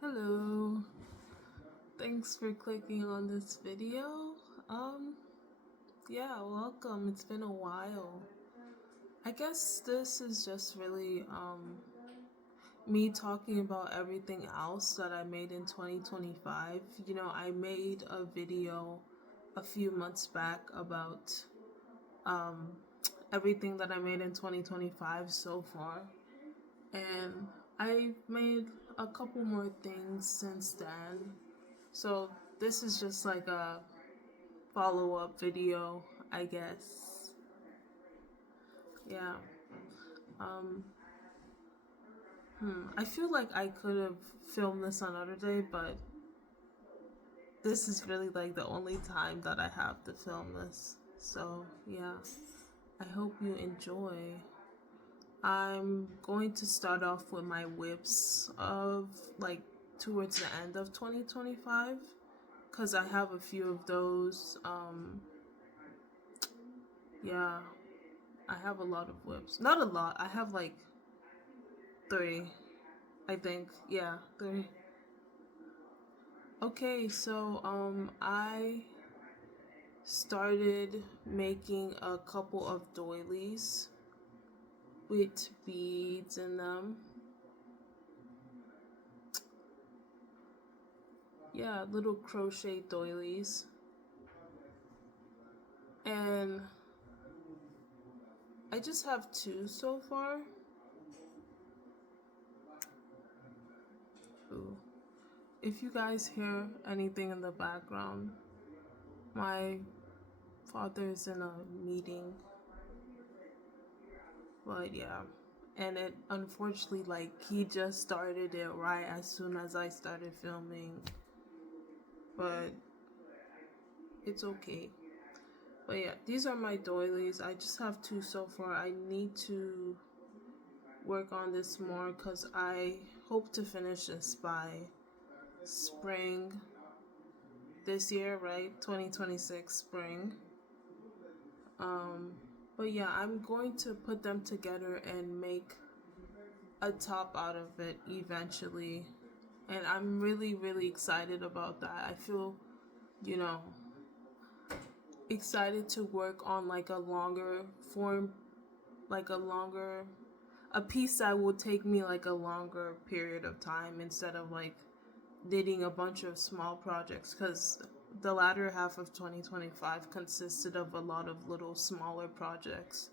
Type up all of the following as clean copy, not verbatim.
Hello, thanks for clicking on this video. Um, yeah, welcome. It's been a while. I guess this is just really me talking about everything else that I made in 2025. I made a video a few months back about um everything that I made in 2025 so far, and I made a couple more things since then. So this is just like a follow-up video, I guess. Yeah. Um I feel like I could have filmed this another day, but this is really like the only time that I have to film this. So, yeah. I hope you enjoy. I'm going to start off with my whips of like towards the end of 2025 cuz I have a few of those. Yeah, I have a lot of whips. Not a lot. I have like 3, I think. Yeah, 3. Okay, so I started making a couple of doilies with beads in them. Yeah, little crochet doilies. And I just have 2 so far. Ooh. If you guys hear anything in the background, my father is in a meeting. But yeah. And it unfortunately, like, he just started it right as soon as I started filming. But it's okay. But yeah, these are my doilies. I just have 2 so far. I need to work on this more because I hope to finish this by spring this year, right? 2026 spring. But yeah, I'm going to put them together and make a top out of it eventually. And I'm really, really excited about that. I feel, you know, excited to work on like a longer form, like a piece that will take me like a longer period of time instead of like knitting a bunch of small projects, because the latter half of 2025 consisted of a lot of little smaller projects,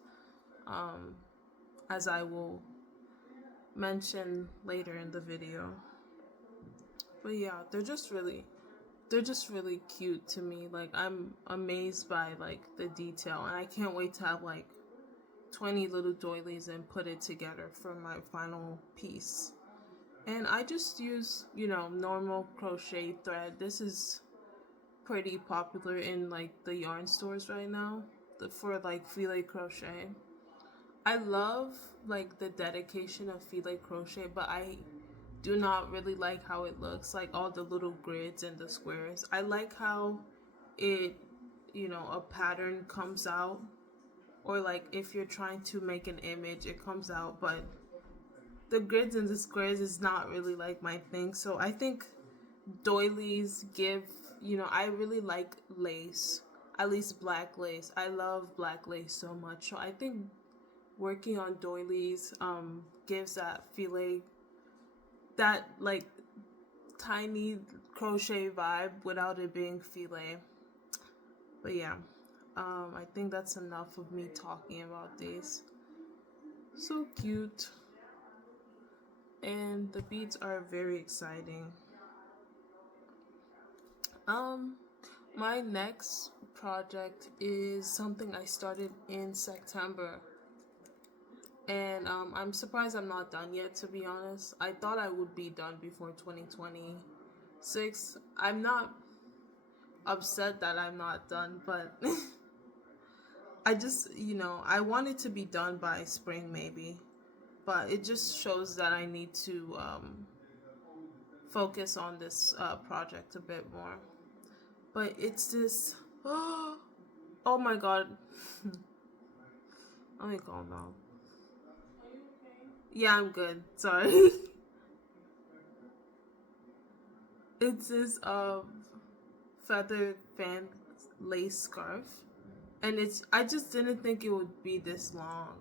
as I will mention later in the video. But yeah, they're just really cute to me. Like, I'm amazed by like the detail, and I can't wait to have like 20 little doilies and put it together for my final piece. And I just use, normal crochet thread. This is pretty popular in like the yarn stores right now, for like filet crochet. I love like the dedication of filet crochet, but I do not really like how it looks, like all the little grids and the squares. I like how it, a pattern comes out, or like if you're trying to make an image, it comes out, but the grids and the squares is not really like my thing. So I think doilies give, I really like lace, at least black lace. I love black lace so much. So I think working on doilies gives that filet, that like tiny crochet vibe without it being filet. But yeah, I think that's enough of me talking about these. So cute. And the beads are very exciting. My next project is something I started in September. And I'm surprised I'm not done yet, to be honest. I thought I would be done before 2026. I'm not upset that I'm not done, but I just, I want it to be done by spring maybe. But it just shows that I need to focus on this project a bit more. But it's this. Oh my god. Let me calm down. Yeah, I'm good. Sorry. It's this feathered fan lace scarf, and I just didn't think it would be this long.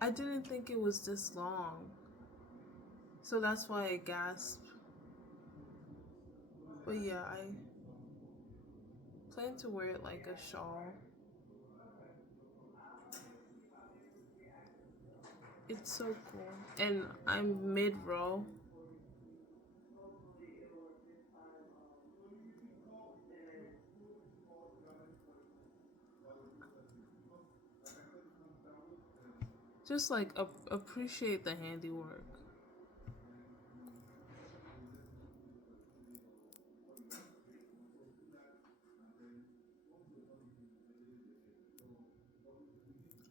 I didn't think it was this long, so that's why I gasped. But yeah, I plan to wear it like a shawl. It's so cool, and I'm mid row. Just like appreciate the handiwork.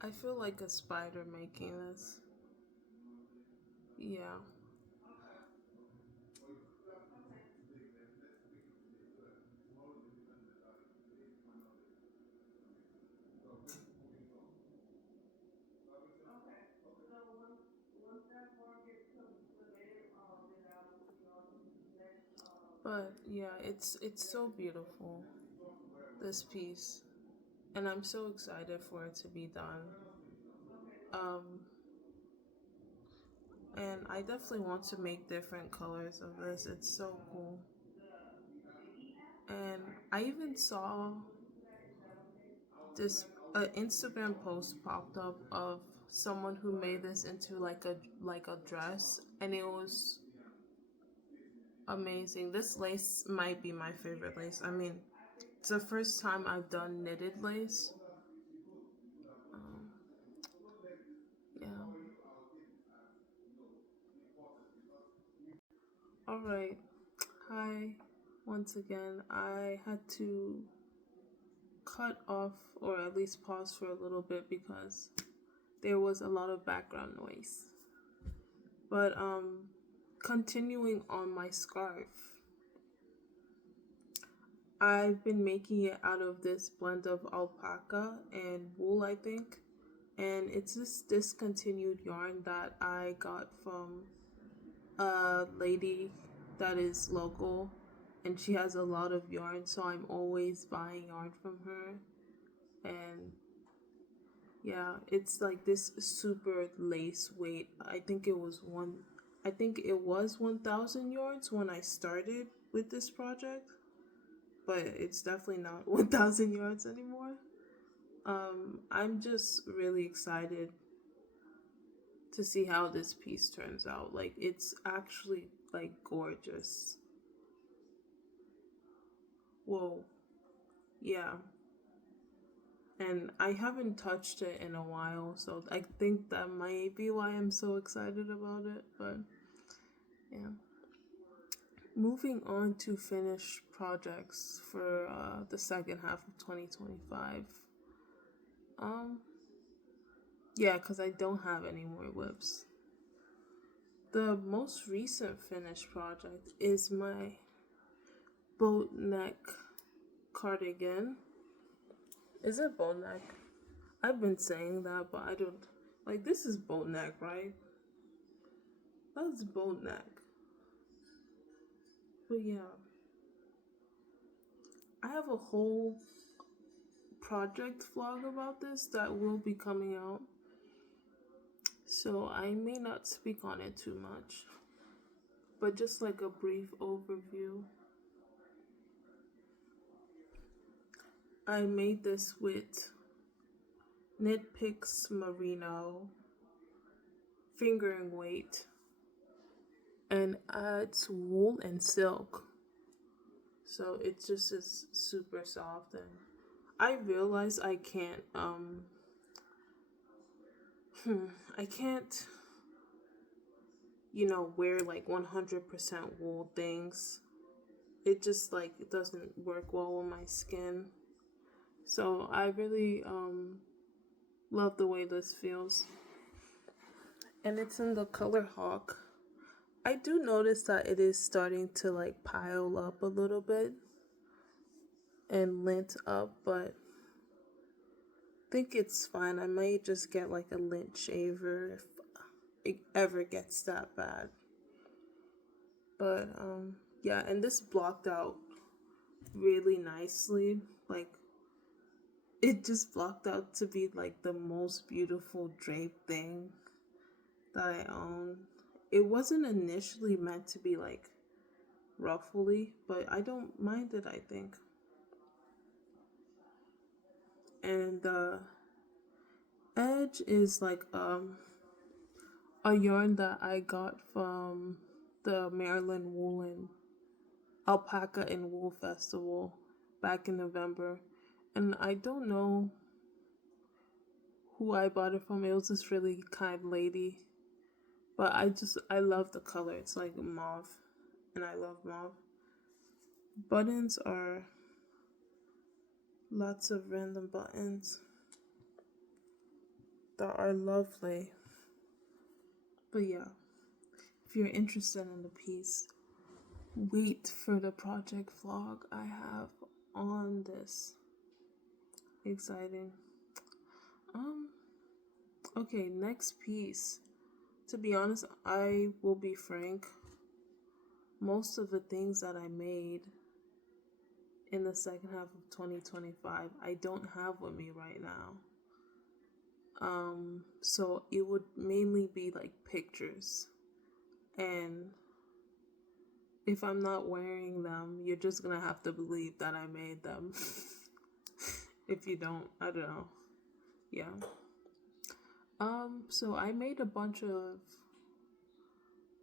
I feel like a spider making this. Yeah. But yeah, it's so beautiful, this piece, and I'm so excited for it to be done. Um, and I definitely want to make different colors of this. It's so cool. And I even saw this Instagram post popped up of someone who made this into like a dress, and it was amazing. This lace might be my favorite lace. I mean, it's the first time I've done knitted lace. Um, yeah. All right. Hi. Once again, I had to cut off or at least pause for a little bit because there was a lot of background noise. But continuing on my scarf, I've been making it out of this blend of alpaca and wool, I think. And it's this discontinued yarn that I got from a lady that is local, and she has a lot of yarn, so I'm always buying yarn from her. And yeah, it's like this super lace weight. I think it was 1,000 yards when I started with this project, but it's definitely not 1,000 yards anymore. I'm just really excited to see how this piece turns out. Like, it's actually like gorgeous. Whoa. Yeah. And I haven't touched it in a while, so I think that might be why I'm so excited about it. But yeah. Moving on to finished projects for the second half of 2025. Um, yeah, because I don't have any more whips. The most recent finished project is my boat neck cardigan. Is it boat neck? I've been saying that, but I don't. Like, this is boat neck, right? That's boat neck. But yeah, I have a whole project vlog about this that will be coming out. So I may not speak on it too much, but just like a brief overview. I made this with Knit Picks Merino, fingering weight, and adds wool and silk. So it just is super soft, and I realize I can't, wear like 100% wool things. It just like it doesn't work well with my skin. So I really love the way this feels. And it's in the color Hawk. I do notice that it is starting to like pile up a little bit and lint up, but I think it's fine. I might just get like a lint shaver if it ever gets that bad. But yeah, and this blocked out really nicely. Like, it just blocked out to be like the most beautiful drape thing that I own. It wasn't initially meant to be like ruffly, but I don't mind it, I think. And the edge is like a yarn that I got from the Maryland Woolen Alpaca and Wool Festival back in November. And I don't know who I bought it from. It was this really kind lady. But I love the color. It's like mauve. And I love mauve. Buttons are lots of random buttons that are lovely. But yeah, if you're interested in the piece, wait for the project vlog I have on this. Exciting. Okay, next piece. To be honest, I will be frank. Most of the things that I made in the second half of 2025, I don't have with me right now. So it would mainly be like pictures. And if I'm not wearing them, you're just gonna have to believe that I made them. If you don't, I don't know. Yeah. So I made a bunch of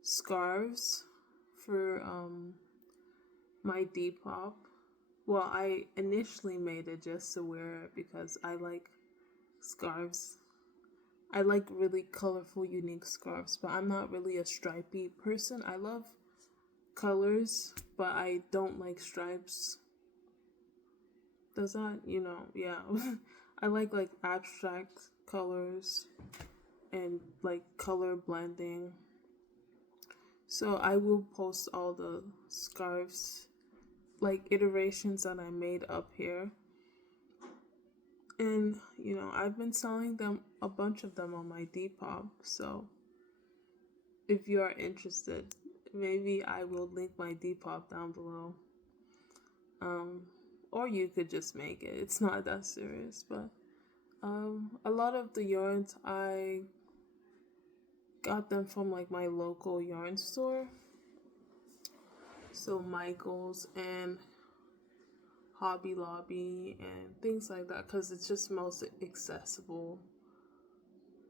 scarves for my Depop. Well, I initially made it just to wear it because I like scarves. I like really colorful, unique scarves, but I'm not really a stripy person. I love colors, but I don't like stripes. Does that, yeah. I like abstract colors and like color blending. So I will post all the scarves, like iterations that I made up here. And, I've been selling them, a bunch of them on my Depop. So if you are interested, maybe I will link my Depop down below. Or you could just make it. It's not that serious, but a lot of the yarns I got them from like my local yarn store. So Michael's and Hobby Lobby and things like that, because it's just most accessible.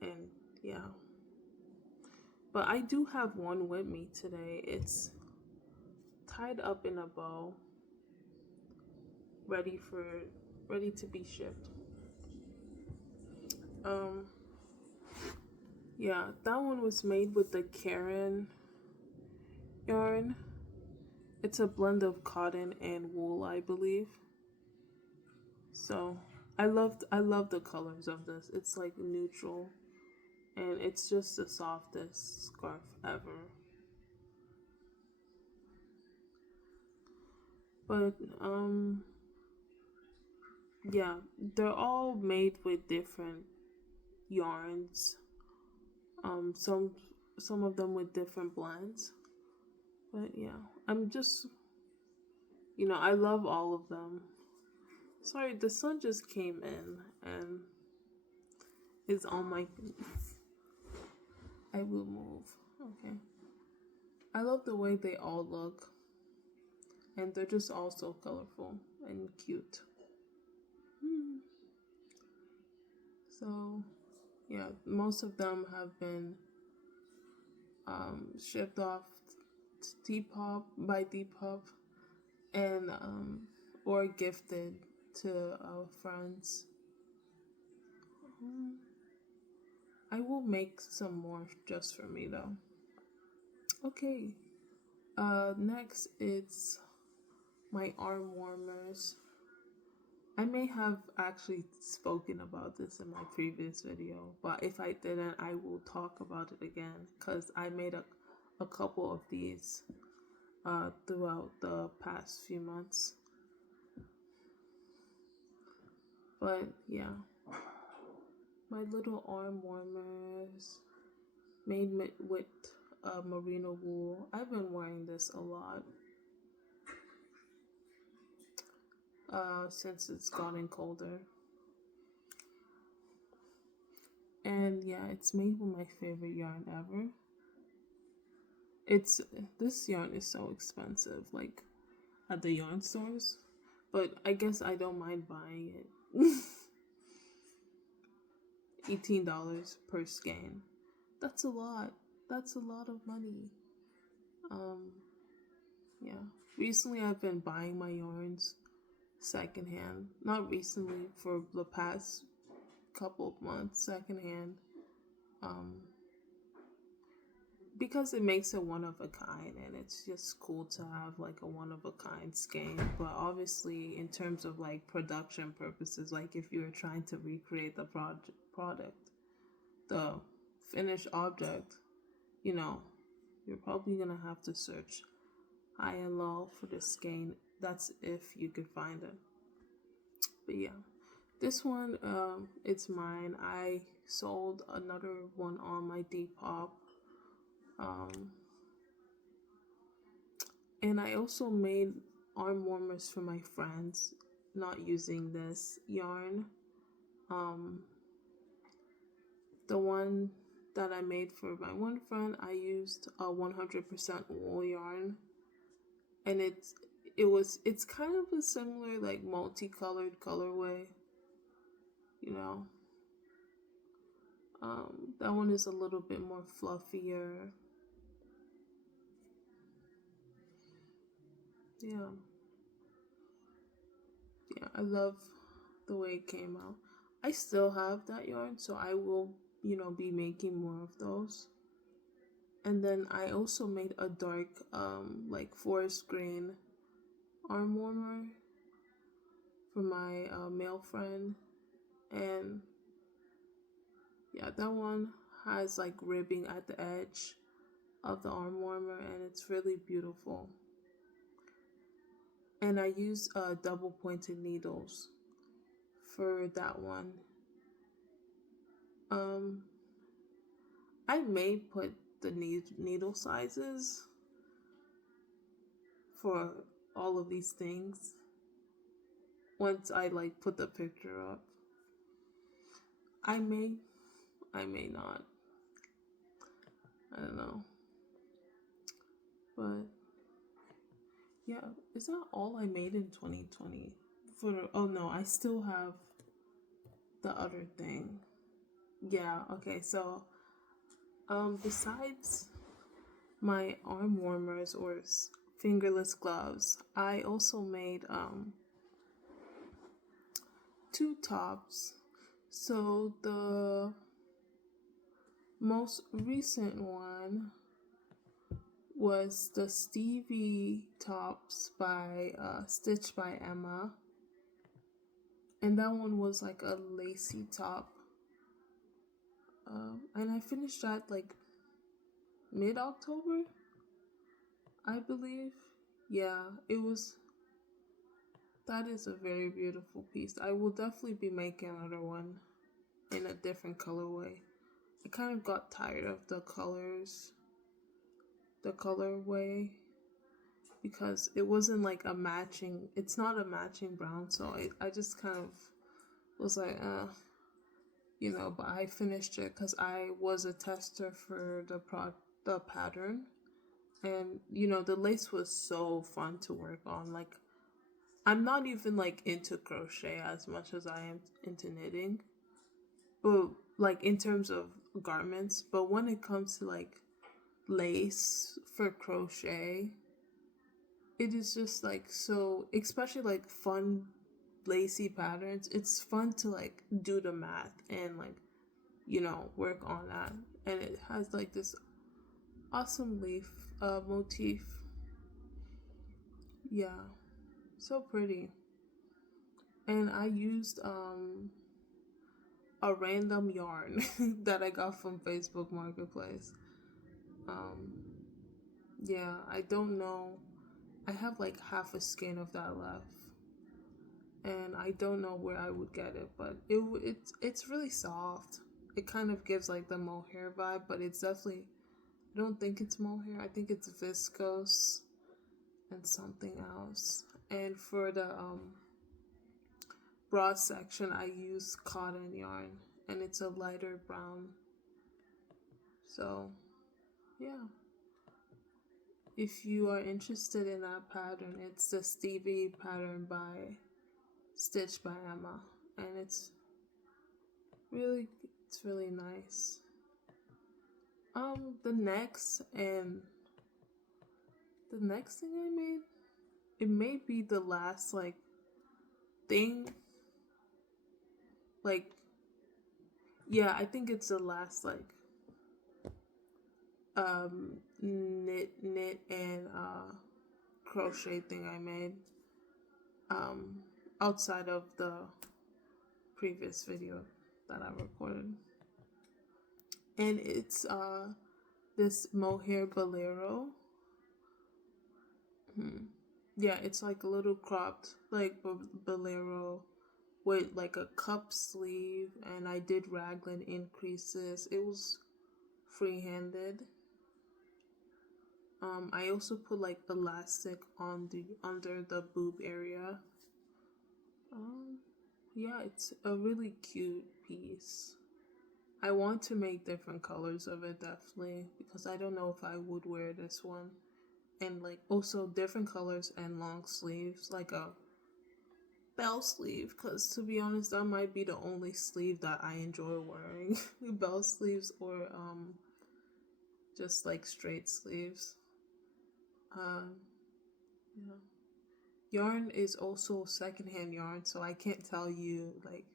And yeah. But I do have one with me today. It's tied up in a bow, ready to be shipped. Yeah, that one was made with the Karen yarn. It's a blend of cotton and wool, I believe. So I love the colors of this. It's like neutral, and it's just the softest scarf ever. But yeah, they're all made with different yarns. Some of them with different blends. But yeah, I'm just, I love all of them. Sorry, the sun just came in and is on my face. I will move. Okay. I love the way they all look. And they're just all so colorful and cute. So, yeah, most of them have been shipped off to Depop by Depop and or gifted to friends. I will make some more just for me though. Okay. Next it's my arm warmers. I may have actually spoken about this in my previous video, but if I didn't, I will talk about it again because I made a couple of these throughout the past few months. But yeah, my little arm warmers made with merino wool. I've been wearing this a lot since it's gotten colder. And yeah, it's made with my favorite yarn ever. This yarn is so expensive, like at the yarn stores, but I guess I don't mind buying it. $18 per skein. That's a lot. That's a lot of money. Yeah. Recently, I've been buying my yarns secondhand. Not recently, for the past couple of months, secondhand. Because it makes it one of a kind, and it's just cool to have like a one of a kind skein. But obviously, in terms of like production purposes, like if you're trying to recreate the product, the finished object, you know, you're probably gonna have to search high and low for the skein. That's if you could find it. But yeah, this one, it's mine. I sold another one on my Depop. And I also made arm warmers for my friends, not using this yarn. The one that I made for my one friend, I used a 100% wool yarn, and it's kind of a similar like multicolored colorway, you know. That one is a little bit more fluffier. Yeah, I love the way it came out. I still have that yarn, so I will, be making more of those. And then I also made a dark, like forest green arm warmer for my male friend. And yeah, that one has like ribbing at the edge of the arm warmer, and it's really beautiful. And I use double pointed needles for that one. I may put the needle sizes for all of these things once I like put the picture up. I may not. I don't know. But yeah, is that all I made in 2020? Oh no, I still have the other thing. Yeah, okay, so besides my arm warmers or fingerless gloves, I also made 2 tops. So the most recent one was the Stevie tops by Stitch by Emma, and that one was like a lacy top, and I finished that like mid-October, I believe. Yeah, that is a very beautiful piece. I will definitely be making another one in a different colorway. I kind of got tired of the colorway, because it wasn't like it's not a matching brown, so I just kind of was like, but I finished it because I was a tester for the pattern, and the lace was so fun to work on. Like, I'm not even like into crochet as much as I am into knitting, but like in terms of garments, but when it comes to like lace for crochet, it is just like so, especially like fun lacy patterns. It's fun to like do the math and like work on that, and it has like this awesome leaf motif. Yeah, so pretty. And I used a random yarn that I got from Facebook Marketplace. Yeah, I don't know. I have like half a skein of that left, and I don't know where I would get it, but it's really soft. It kind of gives like the mohair vibe, but it's definitely I don't think it's mohair. I think it's viscose and something else. And for the bra section, I use cotton yarn, and it's a lighter brown. So yeah, if you are interested in that pattern, it's the Stevie pattern by Stitch by Emma, and it's really nice. The next thing I made, it may be the last like thing, like, yeah, I think it's the last like knit and crochet thing I made outside of the previous video that I recorded. And it's this mohair bolero. Yeah, it's like a little cropped like bolero with like a cup sleeve, and I did raglan increases. It was free-handed. I also put like elastic on the under the boob area. Yeah, it's a really cute piece. I want to make different colors of it, definitely, because I don't know if I would wear this one. And like also different colors and long sleeves, like a bell sleeve, because to be honest, that might be the only sleeve that I enjoy wearing. Bell sleeves or just like straight sleeves. Yeah. Yarn is also secondhand yarn, so I can't tell you, like,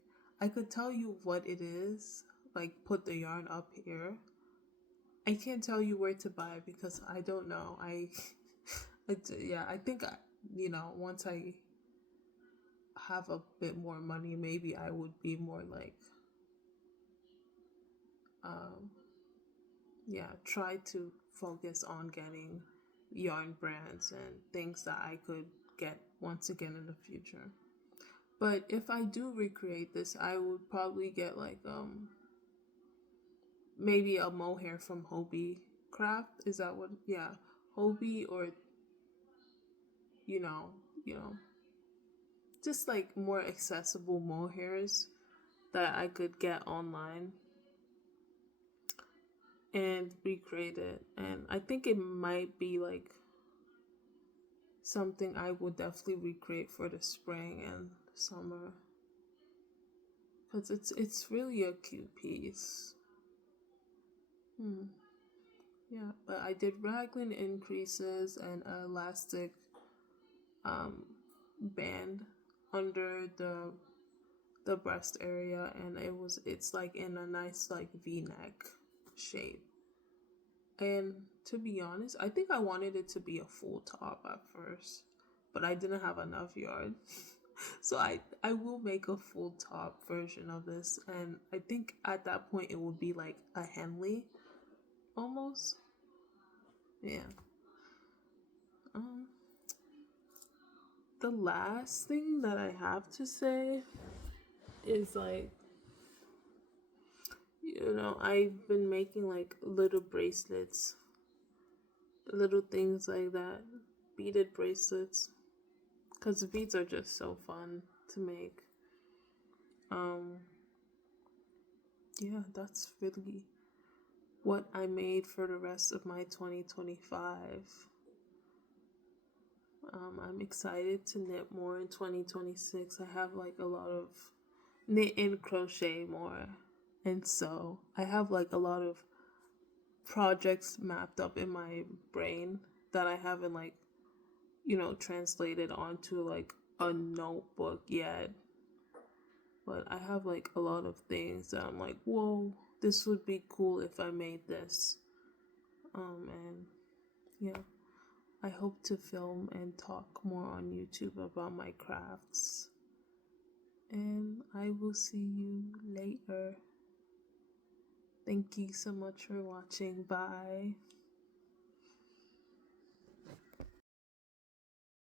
I could tell you what it is, like put the yarn up here. I can't tell you where to buy because I don't know. Yeah, I think once I have a bit more money, maybe I would be more like try to focus on getting yarn brands and things that I could get once again in the future. But if I do recreate this, I would probably get like maybe a mohair from Hobie Craft. Is that what? Yeah, Hobie, or you know, just like more accessible mohairs that I could get online and recreate it. And I think it might be like something I would definitely recreate for the spring and summer, because it's really a cute piece. Yeah, but I did raglan increases and elastic band under the breast area, and it's like in a nice like V-neck shape. And to be honest, I think I wanted it to be a full top at first, but I didn't have enough yarn. So I will make a full top version of this, and I think at that point it would be like a Henley almost. Yeah. The last thing that I have to say is like, I've been making like little bracelets, little things like that, beaded bracelets, because beads are just so fun to make. Yeah, that's really what I made for the rest of my 2025. I'm excited to knit more in 2026. I have like a lot of knit and crochet more, and so I have like a lot of projects mapped up in my brain that I haven't like translated onto like a notebook yet. But I have like a lot of things that I'm like, whoa, this would be cool if I made this. And yeah, I hope to film and talk more on YouTube about my crafts. And I will see you later. Thank you so much for watching. Bye.